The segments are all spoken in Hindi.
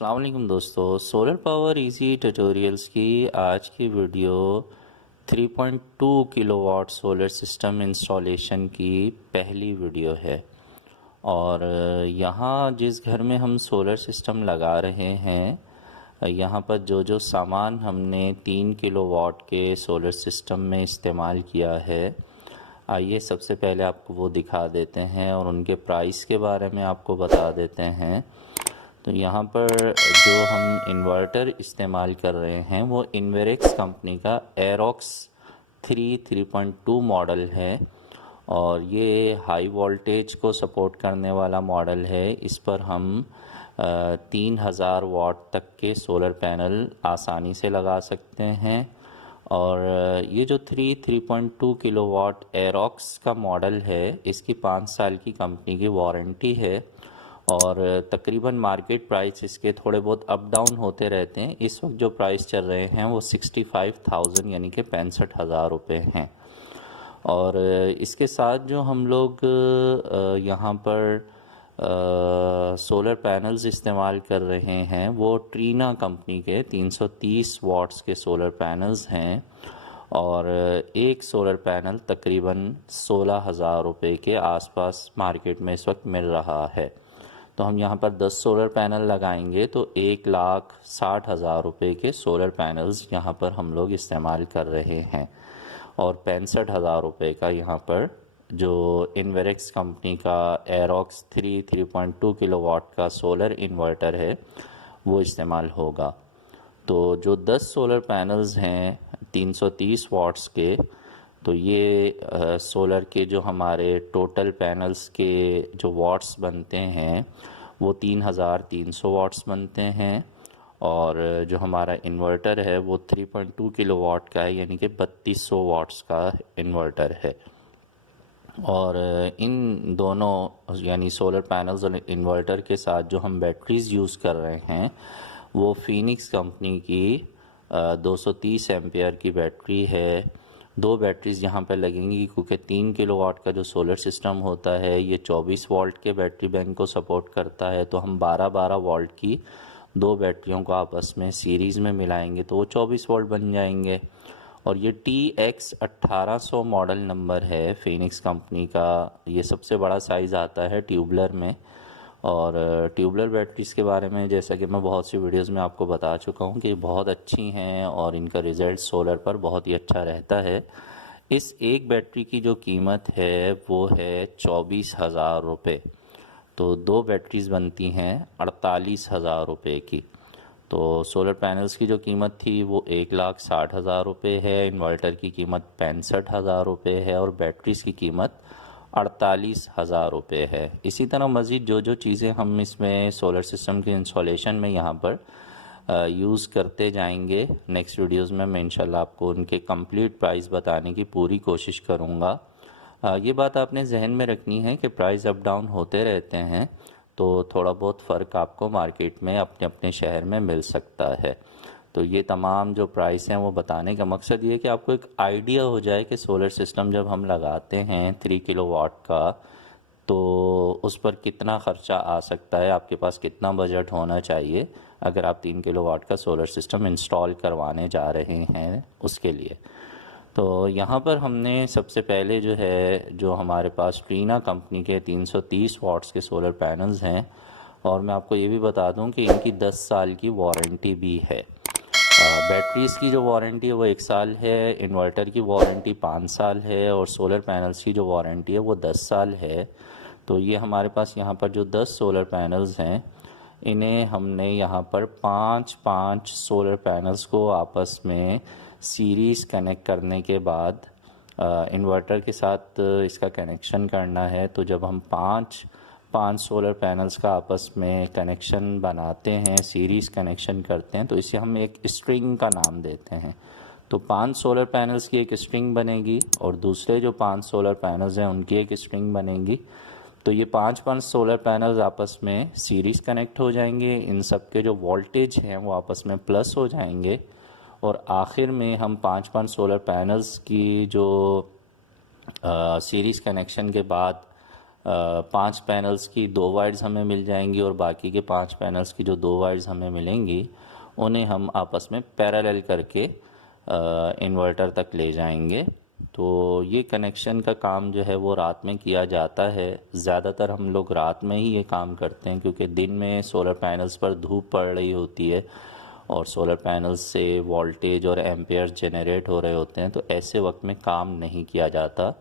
अस्सलाम वालेकुम दोस्तों, सोलर पावर इजी ट्यूटोरियल्स की आज की video 3.2 kilowatt solar system installation की पहली वीडियो है। और यहाँ जिस घर में हम सोलर सिस्टम लगा रहे हैं, यहाँ पर जो जो सामान हमने 3 किलोवाट के सोलर सिस्टम में इस्तेमाल किया है, आइए सबसे पहले आपको वो दिखा देते हैं और उनके प्राइस के बारे में आपको बता देते हैं। तो यहाँ पर जो हम इन्वर्टर इस्तेमाल कर रहे हैं वो इन्वेरेक्स कंपनी का एरोक्स 3.2 मॉडल है और ये हाई वोल्टेज को सपोर्ट करने वाला मॉडल है। इस पर हम 3000 वाट तक के सोलर पैनल आसानी से लगा सकते हैं। और ये जो 3.2 किलोवाट एरोक्स का मॉडल है, इसकी 5 साल की कंपनी की वारंटी है और तकरीबन मार्केट प्राइस इसके थोड़े बहुत अप डाउन होते रहते हैं। इस वक्त जो प्राइस चल रहे हैं वो 65,000 यानी कि 65,000 रुपये हैं। और इसके साथ जो हम लोग यहाँ पर सोलर पैनल्स इस्तेमाल कर रहे हैं वो ट्रीना कंपनी के 330 वाट्स के सोलर पैनल्स हैं और एक सोलर पैनल तकरीबन 16,000 रुपये के आसपास मार्केट में इस वक्त मिल रहा है। तो हम यहाँ पर 10 सोलर पैनल लगाएंगे तो 1,60,000 रुपये के सोलर पैनल्स यहाँ पर हम लोग इस्तेमाल कर रहे हैं और 65,000 रुपये का यहाँ पर जो इन्वेरेक्स कंपनी का एरोक्स 3.2 किलोवाट का सोलर इन्वर्टर है वो इस्तेमाल होगा। तो जो 10 सोलर पैनल्स हैं 330 वाट्स के, तो ये सोलर के जो हमारे टोटल पैनल्स के जो वाट्स बनते हैं वो 3,300 वाट्स बनते हैं और जो हमारा इन्वर्टर है वो 3.2 किलोवाट का है यानी कि 3200 वाट्स का इन्वर्टर है। और इन दोनों यानी सोलर पैनल्स और इन्वर्टर के साथ जो हम बैटरीज़ यूज़ कर रहे हैं वो फीनिक्स कंपनी की 230 एम्पियर की बैटरी है। 2 बैटरीज़ यहाँ पर लगेंगी क्योंकि 3 किलोवाट का जो सोलर सिस्टम होता है ये 24 वोल्ट के बैटरी बैंक को सपोर्ट करता है। तो हम 12-12 वोल्ट की 2 बैटरियों को आपस में सीरीज़ में मिलाएंगे तो वो 24 वोल्ट बन जाएंगे। और ये TX 1800 मॉडल नंबर है फीनिक्स कंपनी का। ये सबसे बड़ा साइज़ आता है ट्यूबलर में। और ट्यूबलर बैटरीज़ के बारे में जैसा कि मैं बहुत सी वीडियोस में आपको बता चुका हूँ कि बहुत अच्छी हैं और इनका रिज़ल्ट सोलर पर बहुत ही अच्छा रहता है। इस एक बैटरी की जो कीमत है वो है 24,000 रुपये। तो 2 बैटरीज़ बनती हैं 48,000 रुपये की। तो सोलर पैनल्स की जो कीमत थी वो 1,60,000 रुपये है, इन्वर्टर की कीमत 65,000 रुपये है और बैटरीज़ की कीमत 48,000 रुपये है। इसी तरह मज़ीद जो जो चीज़ें हम इसमें सोलर सिस्टम के इंस्टॉलेशन में यहाँ पर यूज़ करते जाएंगे नेक्स्ट वीडियोस में मैं इंशाल्लाह आपको उनके कंप्लीट प्राइस बताने की पूरी कोशिश करूँगा। ये बात आपने जहन में रखनी है कि प्राइस अप डाउन होते रहते हैं तो थोड़ा बहुत फ़र्क आपको मार्केट में अपने अपने शहर में मिल सकता है। तो ये तमाम जो प्राइस हैं वो बताने का मकसद ये है कि आपको एक आइडिया हो जाए कि सोलर सिस्टम जब हम लगाते हैं 3 किलोवाट का तो उस पर कितना ख़र्चा आ सकता है, आपके पास कितना बजट होना चाहिए अगर आप 3 किलोवाट का सोलर सिस्टम इंस्टॉल करवाने जा रहे हैं उसके लिए। तो यहाँ पर हमने सबसे पहले जो है जो हमारे पास ट्रीना कंपनी के 330 वाट्स के सोलर पैनल्स हैं और मैं आपको ये भी बता दूं कि इनकी 10 साल की वारंटी भी है। बैटरीज़ की जो वारंटी है वो 1 साल है, इन्वर्टर की वारंटी 5 साल है और सोलर पैनल्स की जो वारंटी है वो 10 साल है। तो ये हमारे पास यहाँ पर जो 10 सोलर पैनल्स हैं इन्हें हमने यहाँ पर 5-5 सोलर पैनल्स को आपस में सीरीज़ कनेक्ट करने के बाद इन्वर्टर के साथ इसका कनेक्शन करना है। तो जब हम 5 सोलर पैनल्स का आपस में कनेक्शन बनाते हैं, सीरीज़ कनेक्शन करते हैं, तो इसे हम एक स्ट्रिंग का नाम देते हैं। तो 5 सोलर पैनल्स की एक स्ट्रिंग बनेगी और दूसरे जो 5 सोलर पैनल्स हैं उनकी एक स्ट्रिंग बनेगी। तो ये 5-5 सोलर पैनल्स आपस में सीरीज़ कनेक्ट हो जाएंगे, इन सब के जो वोल्टेज हैं वो आपस में प्लस हो जाएंगे और आखिर में हम 5-5 सोलर पैनल्स की जो सीरीज़ कनेक्शन के बाद 5 पैनल्स की 2 वायर्स हमें मिल जाएंगी और बाकी के 5 पैनल्स की जो 2 वायर्स हमें मिलेंगी उन्हें हम आपस में पैरेलल करके इन्वर्टर तक ले जाएंगे। तो ये कनेक्शन का काम जो है वो रात में किया जाता है। ज़्यादातर हम लोग रात में ही ये काम करते हैं क्योंकि दिन में सोलर पैनल्स पर धूप पड़ रही होती है और सोलर पैनल्स से वोल्टेज और एम्पेयर जनरेट हो रहे होते हैं, तो ऐसे वक्त में काम नहीं किया जाता।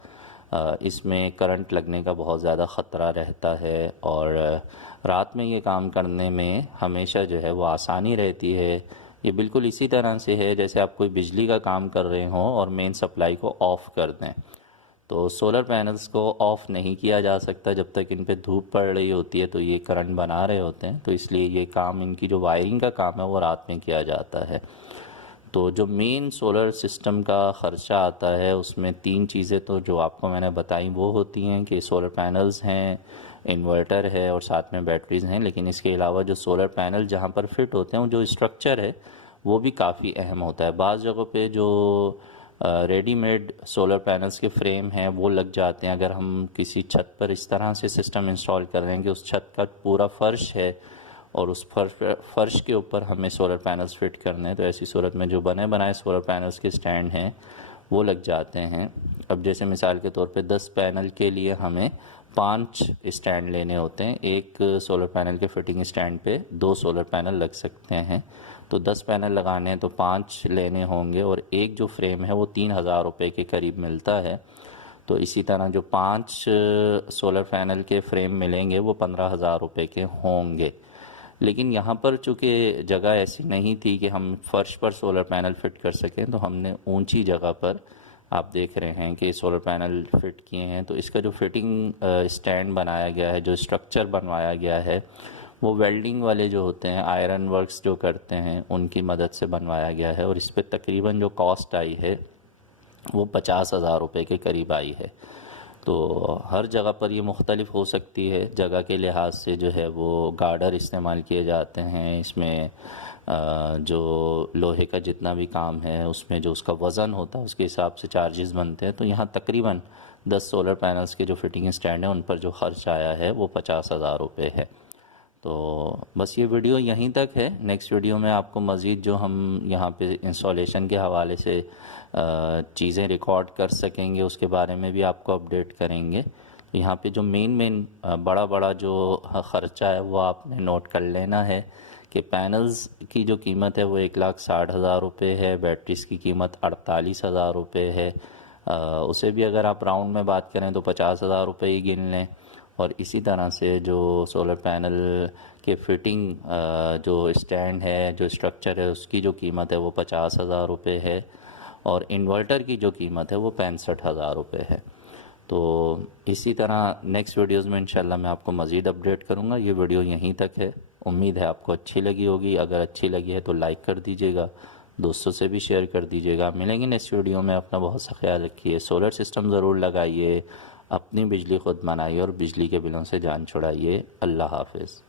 इसमें करंट लगने का बहुत ज़्यादा ख़तरा रहता है और रात में ये काम करने में हमेशा जो है वो आसानी रहती है। ये बिल्कुल इसी तरह से है जैसे आप कोई बिजली का काम कर रहे हों और मेन सप्लाई को ऑफ़ कर दें। तो सोलर पैनल्स को ऑफ़ नहीं किया जा सकता जब तक इन पे धूप पड़ रही होती है, तो ये करंट बना रहे होते हैं, तो इसलिए ये काम, इनकी जो वायरिंग का काम है वो रात में किया जाता है। तो जो मेन सोलर सिस्टम का ख़र्चा आता है उसमें 3 चीज़ें तो जो आपको मैंने बताई वो होती हैं कि सोलर पैनल्स हैं, इन्वर्टर है और साथ में बैटरीज़ हैं। लेकिन इसके अलावा जो सोलर पैनल जहाँ पर फिट होते हैं, जो स्ट्रक्चर है वो भी काफ़ी अहम होता है। बाज़ जगहों पे जो रेडीमेड सोलर पैनल्स के फ्रेम हैं वो लग जाते हैं। अगर हम किसी छत पर इस तरह से सिस्टम इंस्टॉल कर रहे हैं कि उस छत का पूरा फ़र्श है और उस फर्श के ऊपर हमें सोलर पैनल्स फिट करने हैं, तो ऐसी सूरत में जो बने बनाए सोलर पैनल्स के स्टैंड हैं वो लग जाते हैं। अब जैसे मिसाल के तौर पे 10 पैनल के लिए हमें 5 स्टैंड लेने होते हैं। एक सोलर पैनल के फिटिंग स्टैंड पे 2 सोलर पैनल लग सकते हैं। तो 10 पैनल लगाने हैं तो 5 लेने होंगे और एक जो फ्रेम है वो 3000 रुपये के करीब मिलता है। तो इसी तरह जो 5 सोलर पैनल के फ्रेम मिलेंगे वो 15,000 रुपये के होंगे। लेकिन यहाँ पर चूँकि जगह ऐसी नहीं थी कि हम फर्श पर सोलर पैनल फिट कर सकें, तो हमने ऊंची जगह पर, आप देख रहे हैं कि सोलर पैनल फिट किए हैं। तो इसका जो फिटिंग स्टैंड बनाया गया है, जो स्ट्रक्चर बनवाया गया है, वो वेल्डिंग वाले जो होते हैं, आयरन वर्क्स जो करते हैं, उनकी मदद से बनवाया गया है। और इस पर तकरीबन जो कॉस्ट आई है वो 50,000 रुपये के करीब आई है। तो हर जगह पर ये मुख्तलिफ हो सकती है। जगह के लिहाज से जो है वो गार्डर इस्तेमाल किए जाते हैं। इसमें जो लोहे का जितना भी काम है उसमें जो उसका वज़न होता है उसके हिसाब से चार्जेस बनते हैं। तो यहाँ तकरीबन 10 सोलर पैनल्स के जो फिटिंग स्टैंड है उन पर जो ख़र्च आया है वो 50,000 रुपये है। तो बस ये वीडियो यहीं तक है। नेक्स्ट वीडियो में आपको मज़ीद जो हम यहाँ पे इंस्टॉलेशन के हवाले से चीज़ें रिकॉर्ड कर सकेंगे उसके बारे में भी आपको अपडेट करेंगे। तो यहाँ पे जो मेन बड़ा बड़ा जो ख़र्चा है वो आपने नोट कर लेना है कि पैनल्स की जो कीमत है वो 1,60,000 रुपये है, बैटरीज़ की कीमत 48,000 रुपये है। उसे भी अगर आप राउंड में बात करें तो 50,000 रुपये ही गिन लें। और इसी तरह से जो सोलर पैनल के फिटिंग जो स्टैंड है, जो स्ट्रक्चर है, उसकी जो कीमत है वो 50,000 रुपये है और इन्वर्टर की जो कीमत है वो 65,000 रुपये है। तो इसी तरह नेक्स्ट वीडियोस में इंशाल्लाह मैं आपको मज़ीद अपडेट करूँगा। ये वीडियो यहीं तक है। उम्मीद है आपको अच्छी लगी होगी। अगर अच्छी लगी है तो लाइक कर दीजिएगा, दोस्तों से भी शेयर कर दीजिएगा। मिलेंगे नेक्स्ट वीडियो में। अपना बहुत सा ख्याल रखिए। सोलर सिस्टम ज़रूर लगाइए, अपनी बिजली खुद बनाइए और बिजली के बिलों से जान छुड़ाइए। अल्लाह हाफ़िज़।